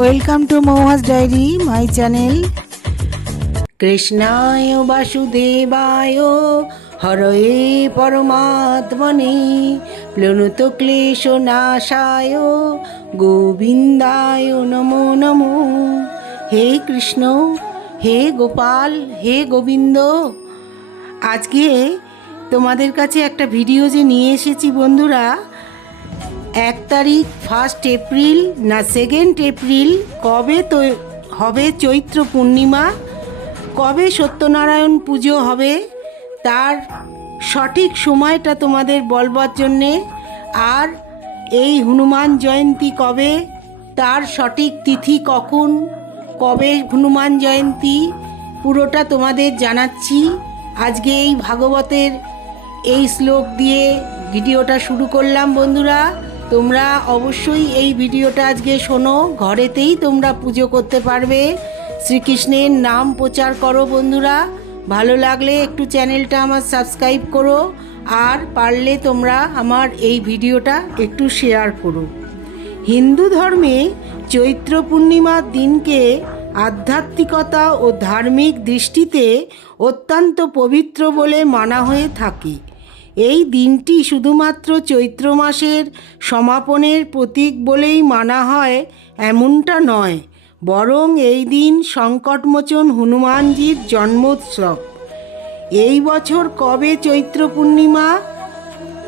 Welcome to Mouhas diary my channel. কৃষ্ণায় বাসুদেবায় হরয়ে পরমাত্মনে প্লুত ক্লেশ নাশায় গোবিন্দায় নমো নমো। হে কৃষ্ণ, হে গোপাল, হে গোবিন্দ, আজকে তোমাদের কাছে একটা ভিডিও যে নিয়ে এসেছি বন্ধুরা। 1 তারিখ 1 এপ্রিল না 2 এপ্রিল কবে তো হবে চৈত্র পূর্ণিমা, কবে সত্যনারায়ণ পুজো হবে তার সঠিক সময়টা তোমাদের বলবার জন্যে, আর এই হনুমান জয়ন্তী কবে, তার সঠিক তিথি কখন, কবে হনুমান জয়ন্তী, পুরোটা তোমাদের জানাচ্ছি। আজকে এই ভাগবতের এই শ্লোক দিয়ে ভিডিওটা শুরু করলাম বন্ধুরা। তোমরা অবশ্যই এই ভিডিওটা আজকে শোনো, ঘরেতেই তোমরা পুজো করতে পারবে। শ্রীকৃষ্ণের নাম প্রচার করো বন্ধুরা। ভালো লাগলে একটু চ্যানেলটা আমার সাবস্ক্রাইব করো, আর পারলে তোমরা আমার এই ভিডিওটা একটু শেয়ার করো। হিন্দু ধর্মে চৈত্র পূর্ণিমার দিনকে আধ্যাত্মিকতা ও ধার্মিক দৃষ্টিতে অত্যন্ত পবিত্র বলে মানা হয়ে থাকে। এই দিনটি শুধুমাত্র চৈত্র মাসের সমাপনের প্রতীক বলেই মানা হয় এমনটা নয়, বরং এই দিন সংকটমোচন হনুমানজির জন্মোৎসব। এই বছর কবে চৈত্র পূর্ণিমা?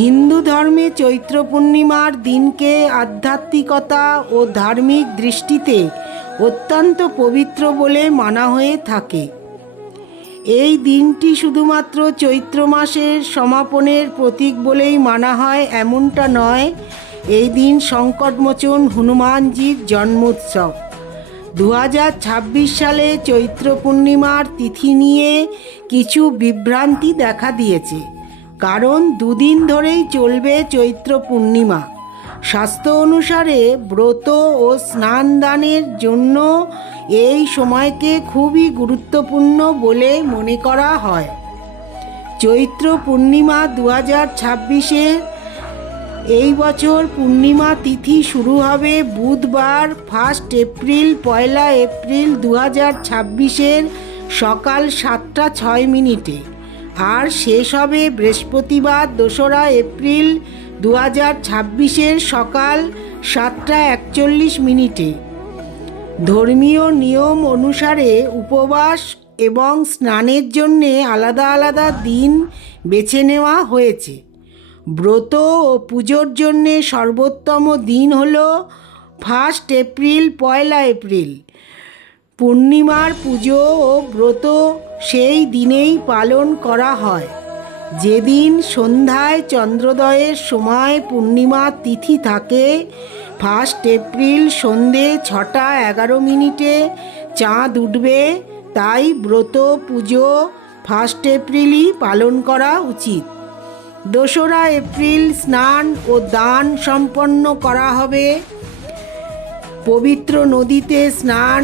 হিন্দু ধর্মে চৈত্র পূর্ণিমার দিনকে আধ্যাত্মিকতা ও ধার্মিক দৃষ্টিতে অত্যন্ত পবিত্র বলে মানা হয়ে থাকে। এই দিনটি শুধুমাত্র চৈত্র মাসের সমাপনের প্রতীক বলেই মানা হয় এমনটা নয়, এই দিন সংকটমোচন হনুমানজির জন্মোৎসব। 2026 সালে চৈত্র পূর্ণিমার তিথি নিয়ে কিছু বিভ্রান্তি দেখা দিয়েছে, কারণ দুদিন ধরেই চলবে চৈত্র পূর্ণিমা। শাস্ত্র অনুসারে ব্রত ও স্নান দানের জন্য এই সময়কে খুবই গুরুত্বপূর্ণ বলে মনে করা হয়। চৈত্র পূর্ণিমা 2026-এ এই বছর পূর্ণিমা তিথি শুরু হবে বুধবার 1 এপ্রিল, 1 এপ্রিল 2026-এর সকাল 7টা 6 মিনিটে, আর শেষ হবে বৃহস্পতিবার 2 এপ্রিল 2026-এর সকাল 7টা 41 মিনিটে। ধর্মীয় নিয়ম অনুসারে উপবাস এবং স্নানের জন্যে আলাদা আলাদা দিন বেছে নেওয়া হয়েছে। ব্রত ও পুজোর জন্যে সর্বোত্তম দিন হল 1 এপ্রিল, 1 এপ্রিল। পূর্ণিমার পুজো ও ব্রত সেই দিনেই পালন করা হয়, যেদিন সন্ধ্যায় চন্দ্রোদয়ের সময় পূর্ণিমা তিথি থাকে। 1 এপ্রিল সন্ধে 6টা 11 মিনিটে চাঁদ উঠবে, তাই ব্রত পুজো 1 এপ্রিলই পালন করা উচিত। 2 এপ্রিল স্নান ও দান সম্পন্ন করা হবে। পবিত্র নদীতে স্নান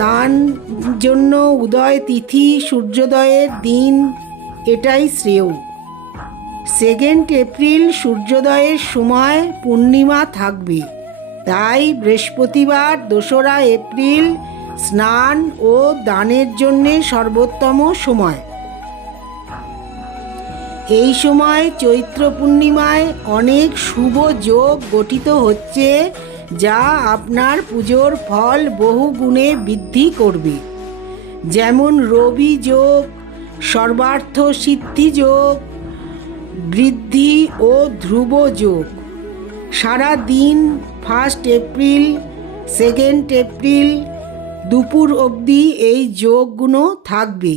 দান জন্য উদয় তিথি সূর্যোদয়ের দিন, এটাই শ্রেয়। 2 এপ্রিল সূর্যোদয়ের সময় পূর্ণিমা থাকবে, তাই বৃহস্পতিবার 2 এপ্রিল স্নান ও দানের জন্যে সর্বোত্তম সময়। এই সময় চৈত্র পূর্ণিমায় অনেক শুভ যোগ গঠিত হচ্ছে, যা আপনার পুজোর ফল বহু গুণে বৃদ্ধি করবে। যেমন রবি যোগ, সর্বার্থ সিদ্ধি যোগ, বৃদ্ধি ও ধ্রুব যোগ। সারা দিন 1 এপ্রিল 2 এপ্রিল দুপুর অবধি এই যোগগুলো থাকবে।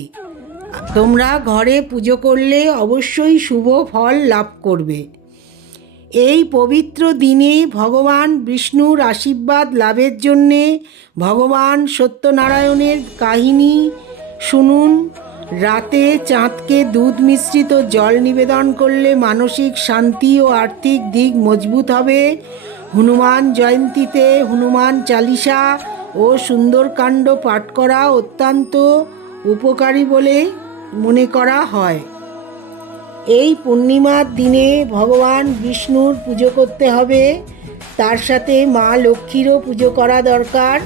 তোমরা ঘরে পুজো করলে অবশ্যই শুভ ফল লাভ করবে। এই পবিত্র দিনে ভগবান বিষ্ণুর আশীর্বাদ লাভের জন্যে ভগবান সত্যনারায়ণের কাহিনী শুনুন। রাতে চাঁদকে দুধ মিশ্রিত জল নিবেদন করলে মানসিক শান্তি ও আর্থিক দিক মজবুত হবে। হনুমান জয়ন্তীতে হনুমান চালিসা ও সুন্দরকাণ্ড পাঠ করা অত্যন্ত উপকারী বলে মনে করা হয়। এই পূর্ণিমার দিনে ভগবান বিষ্ণুর পুজো করতে হবে, তার সাথে মা লক্ষ্মীরও পুজো করা দরকার।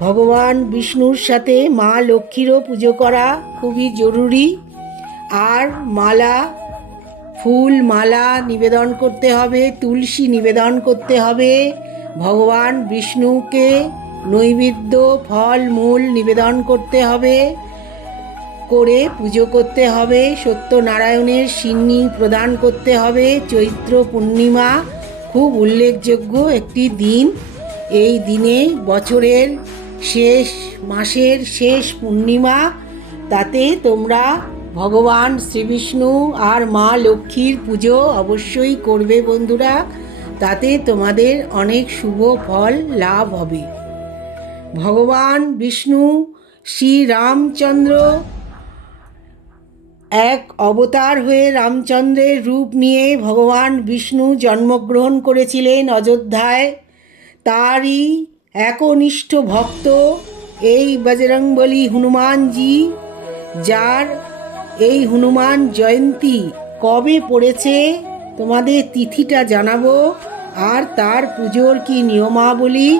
ভগবান বিষ্ণুর সাথে মা লক্ষ্মীরও পুজো করা খুবই জরুরি। আর মালা, ফুল মালা নিবেদন করতে হবে, তুলসী নিবেদন করতে হবে, ভগবান বিষ্ণুকে নৈবেদ্য ফল মূল নিবেদন করতে হবে, করে পুজো করতে হবে, সত্যনারায়ণের সিন্নি প্রদান করতে হবে। চৈত্র পূর্ণিমা খুব উল্লেখযোগ্য একটি দিন। এই দিনে বছরের শেষ, মাসের শেষ পূর্ণিমা, তাতে তোমরা ভগবান শ্রীবিষ্ণু আর মা লক্ষ্মীর পুজো অবশ্যই করবে বন্ধুরা, তাতে তোমাদের অনেক শুভ ফল লাভ হবে। ভগবান বিষ্ণু শ্রীরামচন্দ্র এক অবতার হয়ে রামচন্দ্রের রূপ নিয়ে ভগবান বিষ্ণু জন্মগ্রহণ করেছিলেন অযোধ্যায়। তারই একনিষ্ঠ ভক্ত এই বজরংবলী হনুমানজি, যার এই হনুমান জয়ন্তী কবে পড়েছে তোমাদের তিথিটা জানাবো, আর তার পুজোর কি নিয়মাবলী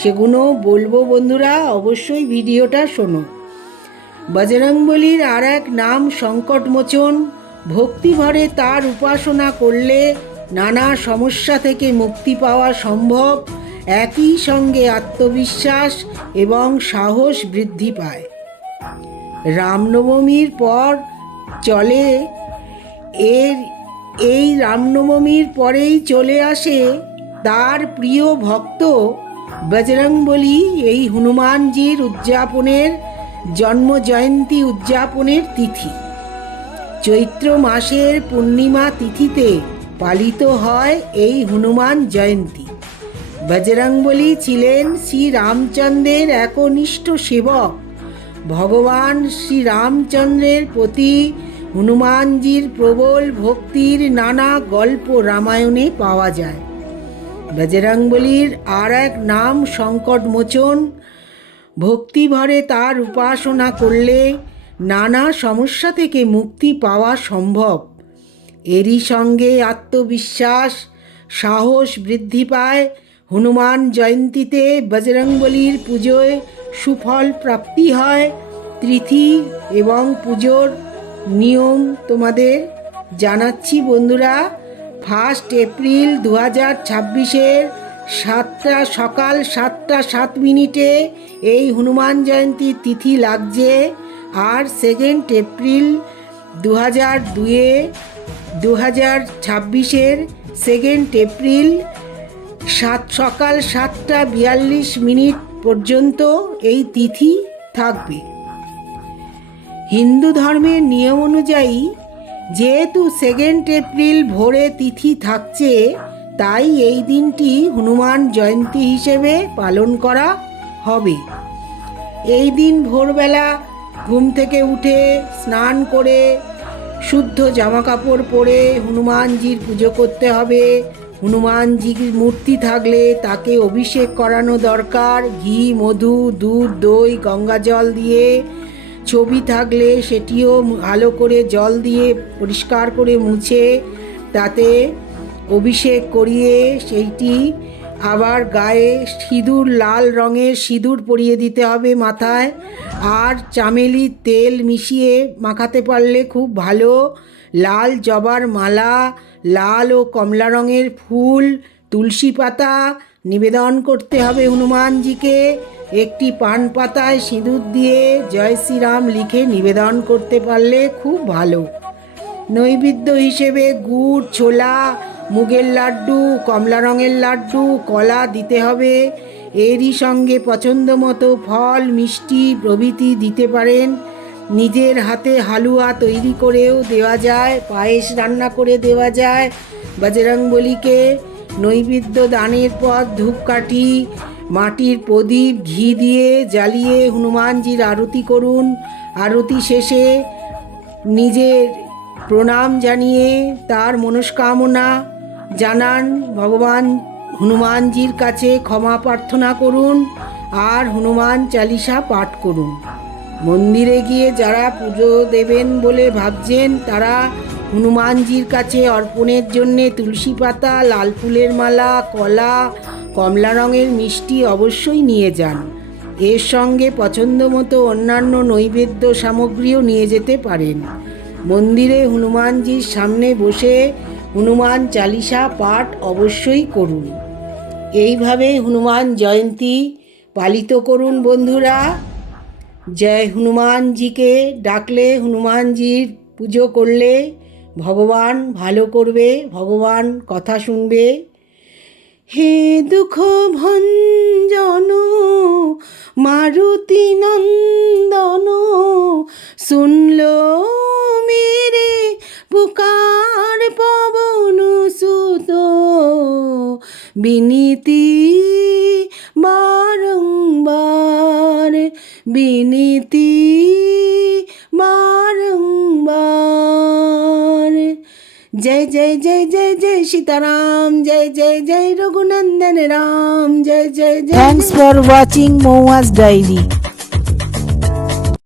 সেগুলো বলবো বন্ধুরা, অবশ্যই ভিডিওটা শোনো। বজরংবলীর আর এক নাম সংকটমোচন। ভক্তিভরে তার উপাসনা করলে নানা সমস্যা থেকে মুক্তি পাওয়া সম্ভব। একই সঙ্গে আত্মবিশ্বাস এবং সাহস বৃদ্ধি পায়। রামনবমীর পর চলে এই রামনবমীর পরেই চলে আসে তার প্রিয় ভক্ত বজরংবলী এই হনুমানজির উদযাপনের জন্মজয়ন্তী উদযাপনের তিথি। চৈত্র মাসের পূর্ণিমা তিথিতে পালিত হয় এই হনুমান জয়ন্তী। বজরংবলী ছিলেন শ্রী রামচন্দ্রের একনিষ্ঠ সেবক। ভগবান শ্রীরামচন্দ্রের প্রতি হনুমানজির প্রবল ভক্তির নানা গল্প রামায়ণে পাওয়া যায়। বজরংবলীর আর এক নাম সংকটমোচন। ভক্তিভরে তার উপাসনা করলে নানা সমস্যা থেকে মুক্তি পাওয়া সম্ভব। এরই সঙ্গে আত্মবিশ্বাস, সাহস বৃদ্ধি পায়। হনুমান জয়ন্তীতে বজরংবলীর পুজোয় সুফল প্রাপ্তি হয়। তিথি এবং পুজোর নিয়ম তোমাদের জানাচ্ছি বন্ধুরা। 1 এপ্রিল 2026 সকাল 7টা 7 এই হনুমান জয়ন্তীর তিথি লাগছে। আর 2 এপ্রিল 2026 2 এপ্রিল সকাল 7টা 42 পর্যন্ত এই তিথি থাকবে। হিন্দু ধর্মের নিয়ম অনুযায়ী যেহেতু 2 এপ্রিল ভোরে তিথি থাকছে, তাই এই দিনটি হনুমান জয়ন্তী হিসেবে পালন করা হবে। এই দিন ভোরবেলা ঘুম থেকে উঠে স্নান করে শুদ্ধ জামাকাপড় পরে হনুমানজির পুজো করতে হবে। হনুমানজির মূর্তি থাকলে তাকে অভিষেক করানো দরকার। ঘি, মধু, দুধ, দই, গঙ্গা জল দিয়ে। ছবি থাকলে সেটিও ভালো করে জল দিয়ে পরিষ্কার করে মুছে তাতে অভিষেক করিয়ে সেইটি আবার গায়ে সিঁদুর, লাল রঙের সিঁদুর পরিয়ে দিতে হবে মাথায়। আর চামেলির তেল মিশিয়ে মাখাতে পারলে খুব ভালো। লাল জবার মালা, লাল ও কমলা রঙের ফুল, তুলসী পাতা নিবেদন করতে হবে হনুমানজিকে। একটি পান পাতায় সিঁদুর দিয়ে জয় শ্রীরাম লিখে নিবেদন করতে পারলে খুব ভালো। নৈবেদ্য হিসেবে গুড়, ছোলা, মুগের লাড্ডু, কমলা রঙের লাড্ডু, কলা দিতে হবে। এরই সঙ্গে পছন্দ মতো ফল, মিষ্টি প্রভৃতি দিতে পারেন। নিজের হাতে হালুয়া তৈরি করেও দেওয়া যায়, পায়েস রান্না করে দেওয়া যায়। বজরংবলীকে নৈবেদ্য দানের পর ধূপকাঠি, মাটির প্রদীপ ঘি দিয়ে জ্বালিয়ে হনুমানজির আরতি করুন। আরতি শেষে নিজের প্রণাম জানিয়ে তার মনস্কামনা জানান। ভগবান হনুমানজির কাছে ক্ষমা প্রার্থনা করুন আর হনুমান চালিসা পাঠ করুন। মন্দিরে গিয়ে যারা পুজো দেবেন বলে ভাবছেন তারা হনুমানজির কাছে অর্পণের জন্যে তুলসী পাতা, লাল ফুলের মালা, কলা, কমলা রঙের মিষ্টি অবশ্যই নিয়ে যান। এর সঙ্গে পছন্দ মতো অন্যান্য নৈবেদ্য সামগ্রীও নিয়ে যেতে পারেন। মন্দিরে হনুমানজির সামনে বসে হনুমান চালিসা পাঠ অবশ্যই করুন। এইভাবে হনুমান জয়ন্তী পালিত করুন বন্ধুরা। জয় হনুমানজিকে ডাকলে, হনুমানজির পুজো করলে ভগবান ভালো করবে, ভগবান কথা শুনবে। হে দুঃখ ভঞ্জন মারুতি নন্দন, শুনল মেরে পুকার পবন সুত, বিনীতি বারংবার, বিনীতি বারংবার। जय जय जय जय जय सीताराम, जय जय जय रघुनंदन राम, जय जय जय। Thanks for watching Moa's Diary.